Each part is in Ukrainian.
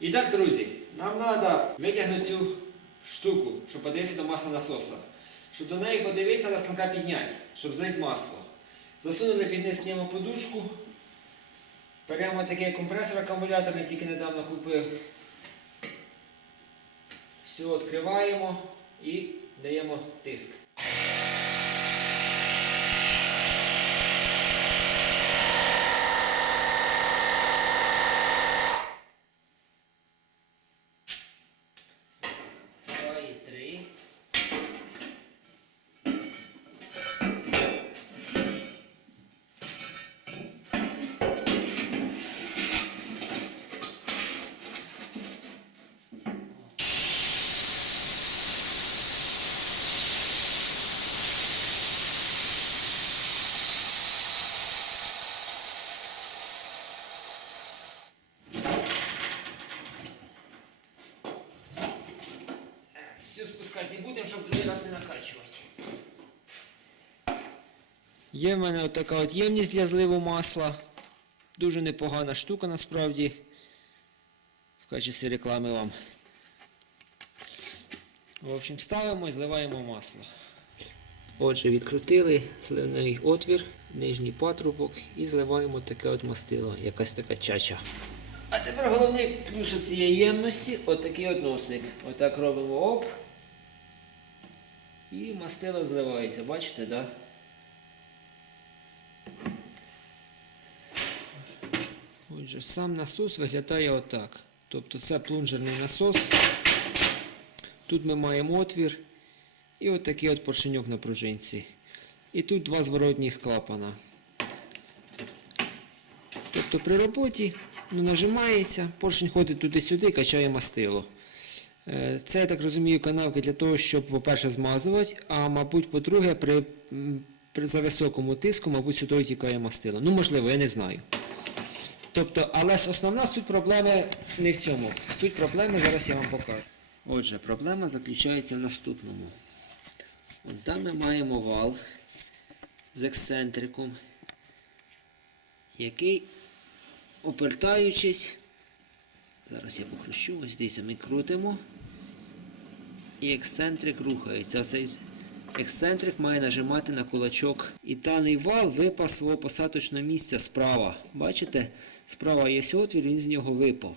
І так, друзі, нам треба витягнути цю штуку, щоб подивитися до масла насоса. Щоб до неї подивитися, треба станка підняти, щоб злити масло. Засунули під низ пневмо подушку. Беремо такий компресор акумуляторний, тільки недавно купив. Все відкриваємо і даємо тиск. Два і три. Всю спускати не будемо, щоб другий раз не накачувати. Є в мене така от ємність для зливу масла. Дуже непогана штука насправді. В качестві реклами вам. В общем, ставимо і зливаємо масло. Отже, відкрутили зливний отвір, нижній патрубок і зливаємо таке от мастило, якась така чача. А тепер головний плюс цієї ємності отакий от носик. Отак робимо оп. І мастило зливається, бачите, да? Отже, сам насос виглядає отак. Тобто це плунжерний насос. Тут ми маємо отвір і отакий от поршеньок на пружинці. І тут два зворотніх клапана. Тобто при роботі ну, нажимається, поршень ходить туди-сюди, качає мастило. Е, Це, я так розумію, канавки для того, щоб, по-перше, змазувати, а мабуть, по-друге, при, при за високому тиску, мабуть, сюди тікає мастило. Ну, можливо, я не знаю. Тобто, але основна суть проблеми не в цьому. Суть проблеми зараз я вам покажу. Отже, проблема заключається в наступному. От там ми маємо вал з ексцентриком, який, обертаючись, зараз я покручу, ось дивіться, ми крутимо, і ексцентрик рухається. Оцей ексцентрик має нажимати на кулачок. І даний вал випав свого посадочного місця справа. Бачите? Справа є отвір, він з нього випав.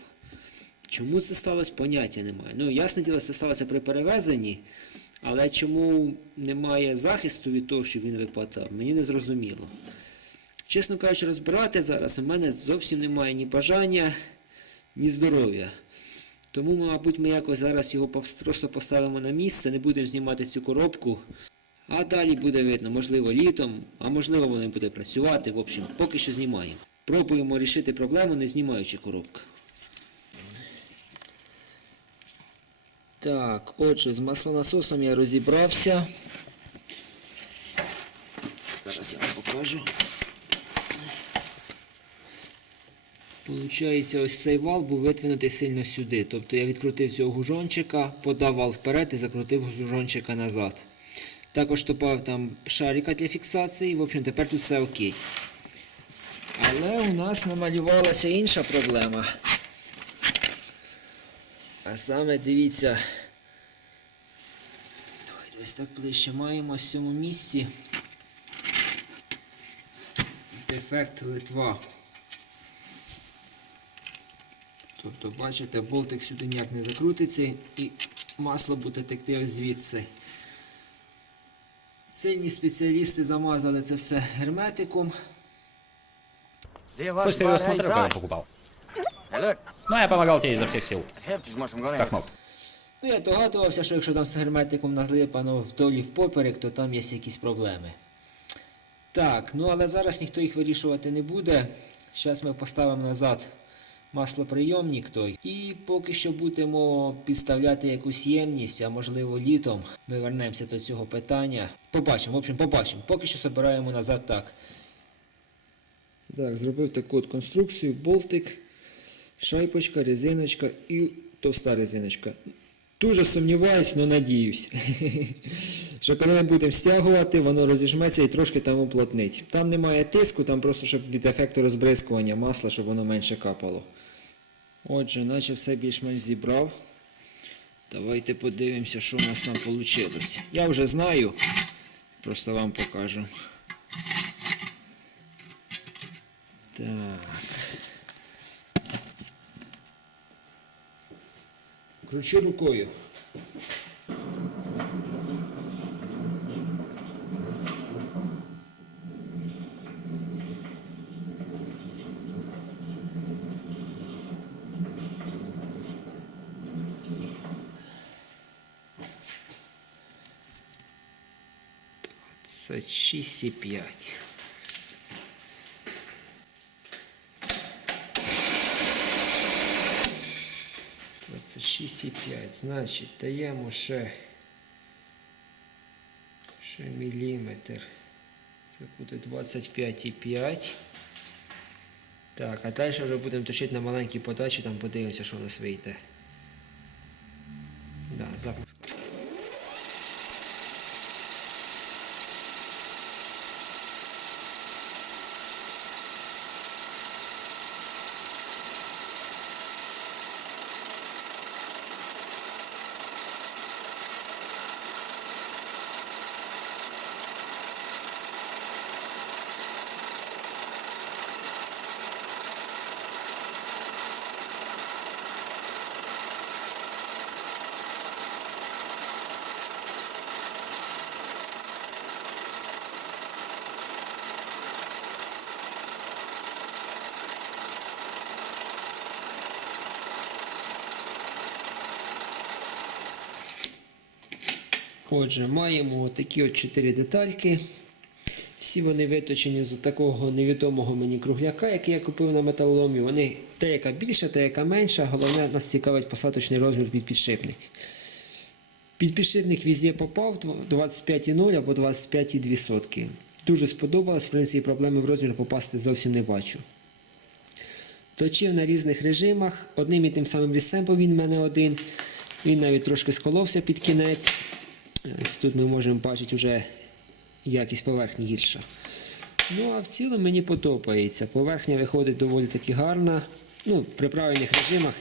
Чому це сталося, поняття немає. Ну, ясне діло, це сталося при перевезенні, але чому немає захисту від того, що він випадав, мені не зрозуміло. Чесно кажучи, розбирати зараз у мене зовсім немає ні бажання, ні здоров'я. Тому, мабуть, ми якось зараз його просто поставимо на місце, не будемо знімати цю коробку. А далі буде видно, можливо, літом, а можливо, воно буде працювати. В общем, поки що знімаємо. Пробуємо рішити проблему, не знімаючи коробку. Так, отже, з маслонасосом я розібрався. Зараз я вам покажу. Получається, ось цей вал був витвинутий сильно сюди. Тобто я відкрутив цього гужончика, подав вал вперед і закрутив гужончика назад. Також добавив там шарика для фіксації. В общем, тепер тут все окей. Але у нас намалювалася інша проблема. А саме дивіться. Давайте ось так ближче маємо в цьому місці. Дефект Литва. Тобто, бачите, болтик сюди ніяк не закрутиться і масло буде текти ось звідси. Сильні спеціалісти замазали це все герметиком. Слышь, ты его смотрел, когда покупал? Ну, я помогал тебе изо всех сил, как мог. Ну, я догадувався, що якщо там з герметиком наглипано вдоль і впоперек, то там є якісь проблеми. Так, ну але зараз ніхто їх вирішувати не буде. Зараз ми поставимо назад маслоприйомник той. І поки що будемо підставляти якусь ємність, а можливо літом ми вернемося до цього питання. Побачимо, в общем, побачимо. Поки що збираємо назад так. Так, зробив таку от конструкцію, болтик, шайпочка, резиночка і товста резиночка. Дуже сумніваюсь, але надіюсь. що коли ми будемо стягувати, воно розіжметься і трошки там уплотнить. Там немає тиску, там просто щоб від ефекту розбризкування масла, щоб воно менше капало. Отже, наче все більш-менш зібрав. Давайте подивимося, що у нас там вийшло. Я вже знаю, просто вам покажу. Так. Кручу рукою. Це 6,5. Двадцять шість і п'ять. Значить, даємо ще, ще міліметр. Це буде 25,5. Так, а далі вже будемо точити на маленькій подачі, там подивимося, що у нас вийде. Да, запуск. Отже, маємо такі от чотири детальки. Всі вони виточені з такого невідомого мені кругляка, який я купив на металоломі. Вони те, яка більша, те, яка менша. Головне, нас цікавить посадочний розмір під підшипник. Під підшипник візде попав 25,0 або 25,2. Дуже сподобалось, в принципі, проблеми в розмір попасти зовсім не бачу. Точив на різних режимах. Одним і тим самим різцем він в мене один. Він навіть трошки сколовся під кінець. Ось тут ми можемо бачити вже якість поверхні гірша. Ну, а в цілому мені подобається. Поверхня виходить доволі таки гарна. Ну, при правильних режимах.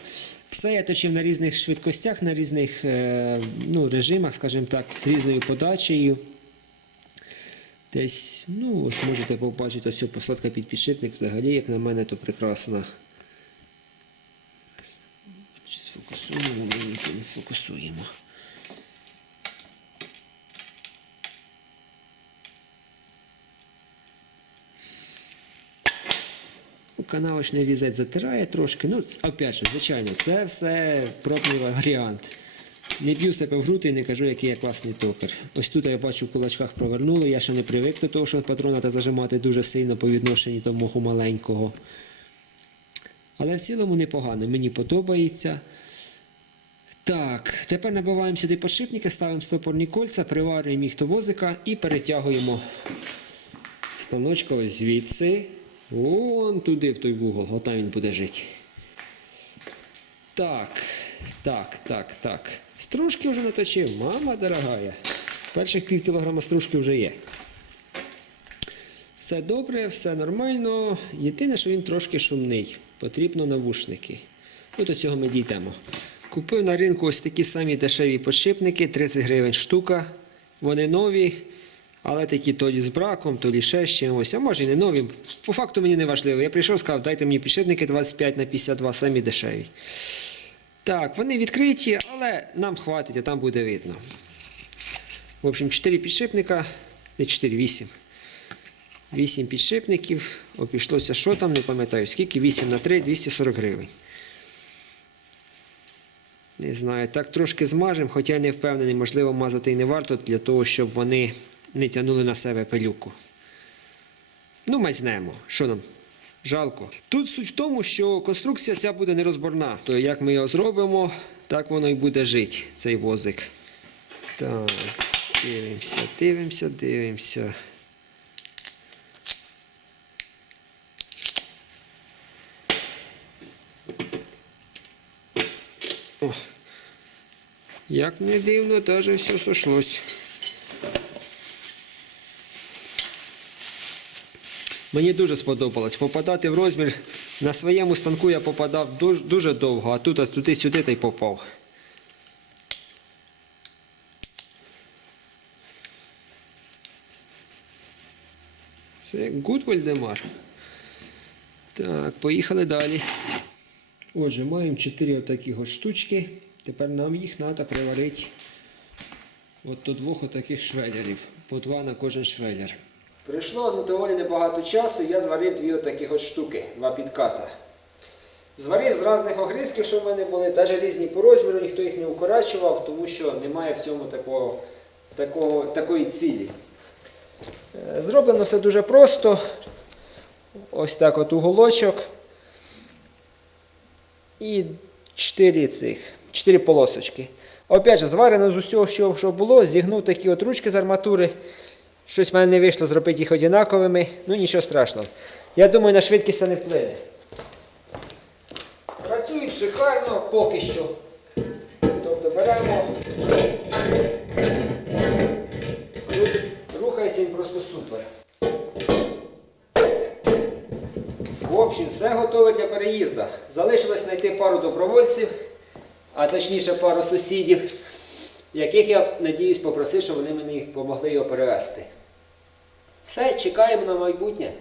Все я точив на різних швидкостях, на різних е, ну, режимах, скажімо так, з різною подачею. Десь, ну, ось можете побачити, ось посадка під підшипник взагалі, як на мене, то прекрасна. Чи сфокусуємо, ми не сфокусуємо. Канавочний різець затирає трошки. Ну, опять же, звичайно, це все пробний варіант. Не б'ю себе в груди і не кажу, який я класний токар. Ось тут я бачу в кулачках провернуло, я ще не привик до того, що патрона та зажимати дуже сильно по відношенню до мого маленького. Але в цілому непогано, мені подобається. Так, тепер набиваємо сюди подшипники, ставимо стопорні кольця, приварюємо їх до возика і перетягуємо станочка ось звідси. Вон туди, в той вугол, отам він буде жити. Так, так, так, так. Стружки вже наточив, мама дорогая. Перших пів кілограма стружки вже є. Все добре, все нормально. Єдине, що він трошки шумний. Потрібно навушники. Ну, до цього ми дійдемо. Купив на ринку ось такі самі дешеві подшипники, 30 гривень штука. Вони нові, але такі то лі з браком, то ще з чимось. А може і не нові. По факту мені не важливо. Я прийшов, сказав, дайте мені підшипники 25 на 52, самі дешеві. Так, вони відкриті, але нам хватить, а там буде видно. В общем, 4 підшипника, не 4, 8. 8 підшипників. Обійшлося, що там, не пам'ятаю, скільки, 8 на 3, 240 гривень. Не знаю, так трошки змажемо, хоча я не впевнений, можливо, мазати і не варто для того, щоб вони не тягнули на себе пилюку. Ну, мазнемо. Що нам? Жалко. Тут суть в тому, що конструкція ця буде нерозборна. То як ми його зробимо, так воно і буде жити, цей возик. Так, дивимося, дивимося, дивимося. О, як не дивно, даже все сошлось. Мені дуже сподобалось. Попадати в розмір На своєму станку я попадав дуже, довго, а тут ось туди-сюди та й попав. Це гуд Вальдемар. Так, поїхали далі. Отже, маємо 4 отаких от штучки. Тепер нам їх треба приварити от до двох отаких швелерів. По два на кожен швелер. Прийшло доволі небагато часу, я зварив дві отаких от штуки, два підката. Зварив з різних огризків, що в мене були, навіть різні по розміру, ніхто їх не укорачував, тому що немає в цьому такого, такого, такої цілі. Е, Зроблено все дуже просто. Ось так от уголочок. І 4 цих, 4 полосочки. Опять же, зварено з усього, що було, зігнув такі от ручки з арматури. Щось в мене не вийшло зробити їх однаковими. Ну нічого страшного. Я думаю, на швидкість це не вплине. Працюють шикарно поки що. Тобто беремо. Рухається він просто супер. В общем, все готове для переїзду. Залишилось знайти пару добровольців, а точніше пару сусідів, яких я надіюсь попросив, щоб вони мені допомогли його перевести. Все, чекаємо на майбутнє.